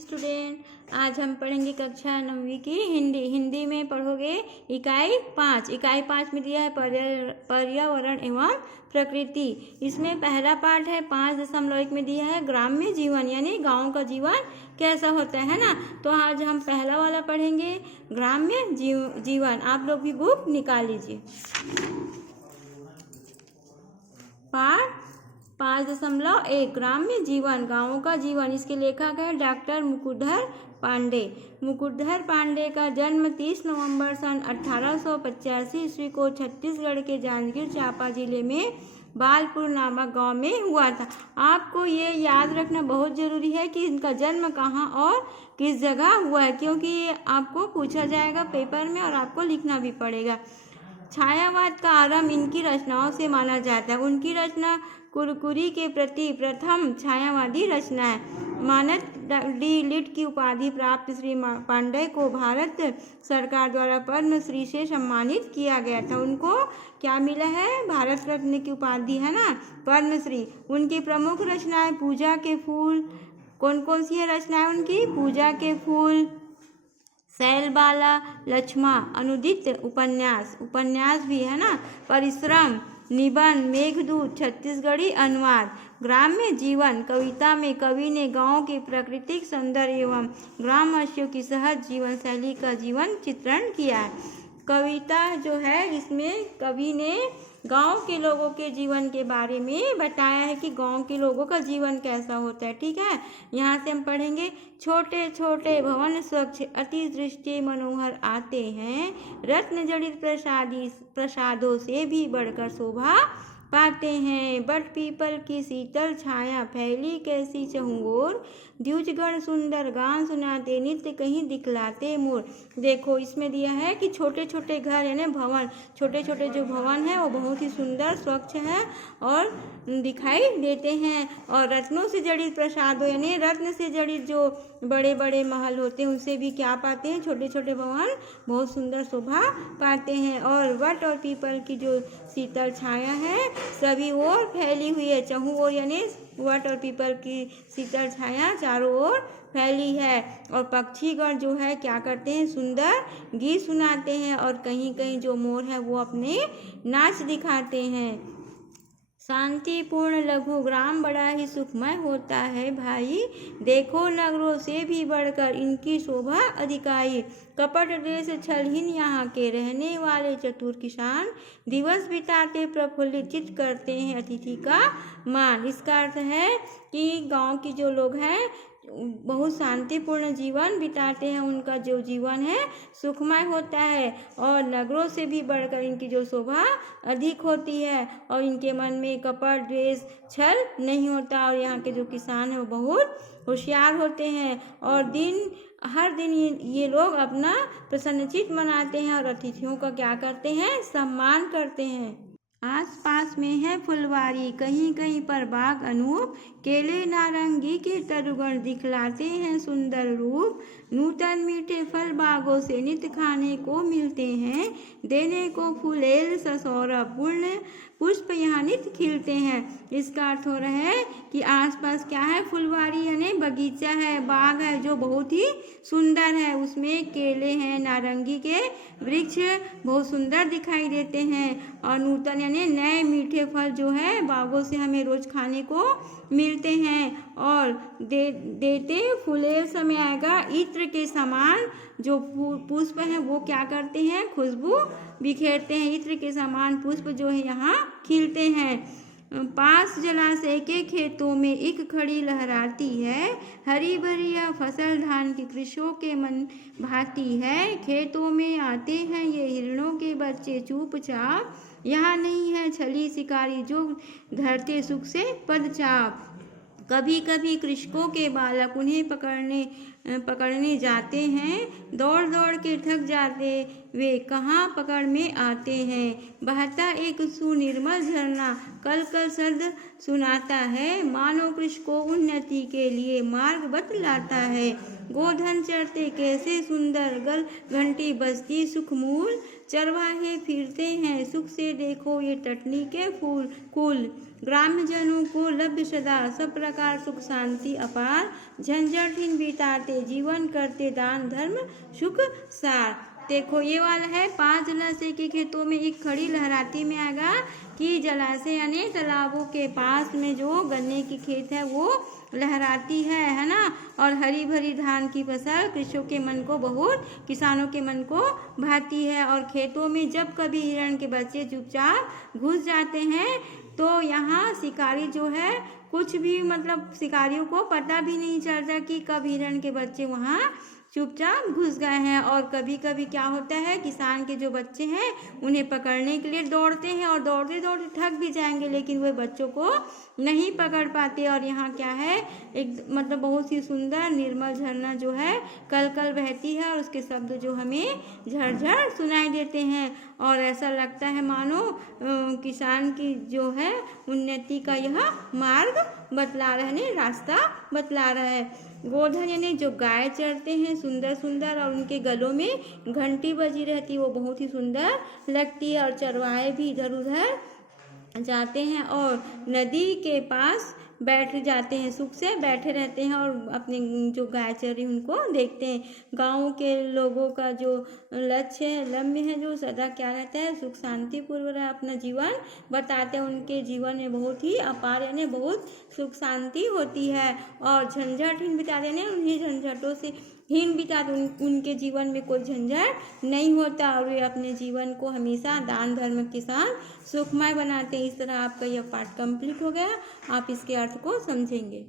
Student, आज हम पढ़ेंगे कक्षा 9वीं की हिंदी में पढ़ोगे इकाई 5 में दिया है पर्यावरण एवं प्रकृति। इसमें पहला पार्ट है 5.1 में दिया है ग्राम्य जीवन, यानी गांव का जीवन कैसा होता है ना। तो आज हम पहला वाला पढ़ेंगे ग्राम्य जीवन। आप लोग भी बुक निकाल लीजिए। पार्ट 5.1 ग्राम्य जीवन, गाँवों का जीवन। इसके लेखक है डॉक्टर मुकुटधर पांडे। मुकुटधर पांडे का जन्म 30 नवंबर सन 1885 ईस्वी को छत्तीसगढ़ के जांजगीर चांपा जिले में बालपुर नामक गांव में हुआ था। आपको ये याद रखना बहुत जरूरी है कि इनका जन्म कहाँ और किस जगह हुआ है, क्योंकि ये आपको पूछा जाएगा पेपर में और आपको लिखना भी पड़ेगा। छायावाद का आरंभ इनकी रचनाओं से माना जाता है। उनकी रचना कुरकुरी के प्रति प्रथम छायावादी रचना है। मानद डी लिट की उपाधि प्राप्त श्री पांडे को भारत सरकार द्वारा पद्मश्री से सम्मानित किया गया था। उनको क्या मिला है? भारत रत्न की उपाधि है ना, पद्मश्री। उनकी प्रमुख रचनाएं पूजा के फूल। कौन कौन सी है रचनाएं उनकी? पूजा के फूल, शैलबाला, लक्ष्मा, अनुदित उपन्यास भी है ना, परिश्रम, निबंध, मेघदूत, छत्तीसगढ़ी अनुवाद। ग्राम्य जीवन कविता में कवि ने गांव के प्राकृतिक सौंदर्य एवं ग्रामवासियों की सहज जीवन शैली का जीवन चित्रण किया है। कविता जो है इसमें कवि ने गांव के लोगों के जीवन के बारे में बताया है कि गांव के लोगों का जीवन कैसा होता है। ठीक है, यहाँ से हम पढ़ेंगे। छोटे छोटे भवन स्वच्छ अति दृष्टि मनोहर आते हैं, रत्न जड़ित प्रसादों से भी बढ़कर शोभा पाते हैं। बट पीपल की शीतल छाया फैली कैसी चहुओर, द्विजगण सुंदर गान सुनाते नित्य कहीं दिखलाते मोर। देखो इसमें दिया है कि छोटे छोटे घर यानी भवन, छोटे छोटे जो भवन है वो बहुत ही सुंदर स्वच्छ है और दिखाई देते हैं। और रत्नों से जड़ित प्रसादों यानी रत्न से जड़ित जो बड़े बड़े महल होते हैं उनसे भी क्या पाते हैं? छोटे छोटे भवन बहुत सुंदर शोभा पाते हैं। और वट और पीपल की जो शीतल छाया है सभी ओर फैली हुई है। चहु ओर यानी वट और पीपल की शीतल छाया चारों ओर फैली है। और पक्षीगण जो है क्या करते हैं? सुंदर गीत सुनाते हैं और कहीं कहीं जो मोर है वो अपने नाच दिखाते हैं। शांतिपूर्ण लघु ग्राम बड़ा ही सुखमय होता है भाई, देखो नगरों से भी बढ़कर इनकी शोभा अधिकाई। कपट देश छलहीन यहाँ के रहने वाले चतुर किसान, दिवस बिताते प्रफुल्लित चित्त करते हैं अतिथि का मान। इसका अर्थ है कि गांव के जो लोग हैं बहुत शांतिपूर्ण जीवन बिताते हैं, उनका जो जीवन है सुखमय होता है और नगरों से भी बढ़कर इनकी जो शोभा अधिक होती है और इनके मन में कपट द्वेष छल नहीं होता। और यहाँ के जो किसान हैं वो बहुत होशियार होते हैं और हर दिन ये लोग अपना प्रसन्नचित्त मनाते हैं और अतिथियों का क्या करते हैं? सम्मान करते हैं। आसपास में है फुलवारी, कहीं कहीं पर बाग अनूप, केले नारंगी के तरुगण दिखलाते हैं सुंदर रूप। नूतन मीठे फल बागों से नित्य खाने को मिलते हैं, देने को फूलेल ससौरभ पूर्ण पुष्प यहाँ नित्य खिलते हैं। इसका अर्थ हो रहा है कि आसपास क्या है? फुलवारी यानी बगीचा है, बाग है जो बहुत ही सुंदर है। उसमें केले हैं, नारंगी के वृक्ष बहुत सुंदर दिखाई देते हैं और नूतन यानी नए मीठे फल जो है बागों से हमें रोज खाने को मिलते हैं। और देते फूलेल समय आएगा इत्र के समान जो पुष्प हैं वो क्या करते हैं? खुशबू बिखेरते हैं। इत्र के समान पुष्प जो है यहाँ खिलते हैं। पास जलाशय के खेतों में एक खड़ी लहराती है, हरी भरी यह फसल धान की कृषियों के मन भाती है। खेतों में आते हैं ये हिरणों के बच्चे चुपचाप, यहाँ नहीं है छली शिकारी जो धरते सुख से पदचाप। कभी कभी कृषकों के बालक उन्हें पकड़ने जाते हैं, दौड़ दौड़ के थक जाते वे कहाँ पकड़ में आते हैं। बहता एक सुनिर्मल झरना कल कल शब्द सुनाता है, मानव कृषि को उन्नति के लिए मार्ग बतलाता है। गोधन चरते कैसे सुंदर, गल घंटी बजती सुखमूल, चरवाहे फिरते हैं सुख से देखो ये टटनी के फूल कुल। ग्राम्य जनों को लभ्य सदा सब प्रकार सुख शांति अपार, झंझटहीन बिताते जीवन करते दान धर्म सुख सार। देखो ये वाला है, 5 जलाशय के खेतों में एक खड़ी लहराती में आएगा कि जलाशय यानी तालाबों के पास में जो गन्ने की खेत है वो लहराती है ना। और हरी भरी धान की फसल कृषकों के मन को बहुत, किसानों के मन को भाती है। और खेतों में जब कभी हिरण के बच्चे चुपचाप घुस जाते हैं तो यहाँ शिकारी जो है कुछ भी मतलब शिकारियों को पता भी नहीं चलता कि कब हिरण के बच्चे वहाँ चुपचाप घुस गए हैं। और कभी कभी क्या होता है, किसान के जो बच्चे हैं उन्हें पकड़ने के लिए दौड़ते हैं और दौड़ते दौड़ते थक भी जाएंगे, लेकिन वे बच्चों को नहीं पकड़ पाते। और यहाँ क्या है, एक मतलब बहुत ही सुंदर निर्मल झरना जो है कल कल बहती है और उसके शब्द जो हमें झरझर सुनाई देते हैं। और ऐसा लगता है मानो किसान की जो है उन्नति का यह मार्ग बतला रहा है, रास्ता बतला रहा है। गोधन यानी जो गाय चरते हैं सुंदर सुंदर, और उनके गलों में घंटी बजी रहती है, वो बहुत ही सुंदर लगती है। और चरवाहे भी इधर उधर जाते हैं और नदी के पास बैठ जाते हैं, सुख से बैठे रहते हैं और अपने जो गाय चर रही उनको देखते हैं। गाँव के लोगों का जो लक्ष्य है, लम्य है, जो सदा क्या रहता है, सुख शांति पूर्वक अपना जीवन बताते हैं। उनके जीवन में बहुत ही अपार यानी बहुत सुख शांति होती है। और झंझटहीन बिताते यानी उन्हीं झंझटों से हीन बिताते, उनके जीवन में कोई झंझट नहीं होता और वे अपने जीवन को हमेशा दान धर्म के साथ सुखमय बनाते हैं। इस तरह आपका यह पाठ कंप्लीट हो गया, आप इसके अर्थ को समझेंगे।